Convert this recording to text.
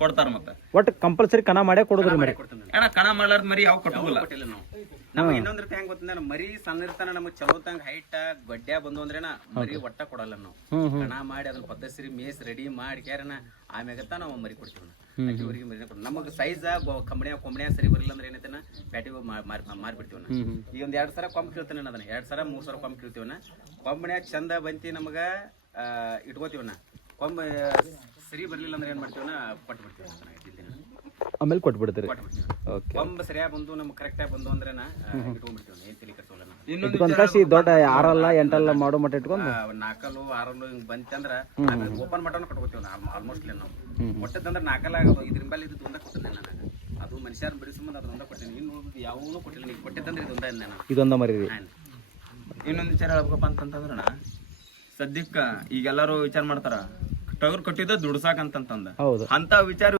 ಕೊಡ್ತಾರ ಮತ್ತೆ ಒಟ್ಟು ಕಂಪಲ್ಸರಿ ಕಣ ಮಾಡೇ ಕೊಡೋದ್ರಿ ಮರಿ. ಏನ ಕಣ ಮಾಡ್ಲಾರ್ದ ಮರಿ ಯಾವ ಕಟ್ಟುದಿಲ್ಲ. ನಮ್ಗೆ ಇನ್ನೊಂದ್ ರೀತಿ ಹೆಂಗ್ ಗೊತ್ತ ಮರಿ ಸಣ್ಣ ಇರ್ತಾನ ನಮಗ್ ಚಲೋ ತಂಗ ಹೈಟ್ ಗಡ್ಡ್ಯಾ ಬಂದು ಅಂದ್ರೇನ ಮರಿ ಒಟ್ಟ ಕೊಡಲ್ಲ ನಾವು. ಕಣ ಮಾಡಿ ಅದನ್ನ ಪದ್ಧತಿ ಮೇಸ್ ರೆಡಿ ಮಾಡಿ ಕ್ಯಾರನ ಆಮ್ಯಾಗತ್ತ ನಾವು ಮರಿ ಕೊಡ್ತೀವಿ. ಊರಿಗೆ ಮರಿ ನಮಗ್ ಸೈಜ್ ಕೊಂಬಣ್ಯಾ ಸರಿ ಬರಲಿಲ್ಲ ಅಂದ್ರೆ ಏನೈತೆನ ಪ್ಯಾಟಿಗೆ ಮಾರ್ಬಿಡ್ತೀವಿ. ಈಗ ಒಂದ್ 2 ಸಲ ಕೊಂಬ್ ಕೀಳ್ತಾನೆ ಅದನ್ನ 2 ಸಲ 3 ಸಲ ಕೊಂಬ್ ಕೀಳ್ತೀವನ. ಕೊಂಬಣ್ಯಾ ಚಂದ ಬಂತಿ ನಮಗ ಇಟ್ಕೋತೀವನ. ಕೊಂಬ ಸರಿ ಬರ್ಲಿಲ್ಲ ಅಂದ್ರೆ ಏನ್ ಮಾಡ್ತೀವನ ಕೊಟ್ಟು ಬಿಡ್ತೀವಿ. ಆಮೇಲೆ ಕೊಟ್ಬಿಡ್ತೀರಿ. ಕೊಂಬ ಸರಿಯಾಗಿ ಬಂದು ನಮ್ಗೆ ಕರೆಕ್ಟ್ ಆಗಿ ಬಂದು ಅಂದ್ರೆ ಇಟ್ಕೊಂಡ್ಬಿಡ್ತೀವಿ. ಏನ್ ತಲೆ ಕಟ್ಸೋಲ್ಲ. ಇಟ್ಕೊಂಡ್ ಕಾಸಿ ದೊಡ್ಡ 6 8 ಮಾಡೋ ಮಟ್ಟ ಇಟ್ಕೊಂಡು 4 6 ಹಿಂಗ್ ಬಂತಂದ್ರ ಓಪನ್ ಮಟನ್ ಕಟ್ಕೋತೀವಿ ಆಲ್ಮೋಸ್ಟ್ ನಾವು. ಕೊಟ್ಟದಂದ್ರೆ 4 ಆಗೋದು. ಇದ್ರ ಮೇಲೆ ಇದು ಒಂದ ಕೊಟ್ಟಿದ್ದೆ ನನಗೆ. ಅದು ಮನುಷ್ಯರ ಬರೀ ಸಂಬಂಧ ಅದೊಂದ ಕೊಟ್ಟಿನಿ. ಇನ್ನು ಯಾವೂ ಕೊಟ್ಟಿಲ್ಲ. ನೀವು ಕೊಟ್ಟಿದ್ದಂದ್ರೆ ಇದೊಂದ ಮರಿ ರೀ. ಇನ್ನೊಂದು ವಿಚಾರ ಹೇಳ್ಬೇಕಪ್ಪ ಅಂತಂದ್ರ ಸದ್ಯಕ್ಕ ಈಗೆಲ್ಲಾರು ವಿಚಾರ ಮಾಡ್ತಾರ ಟಗರ್ ಕಟ್ಟಿದ ದುಡ್ಸಾಕಂತಂದ. ಹೌದು. ಅಂತ ವಿಚಾರ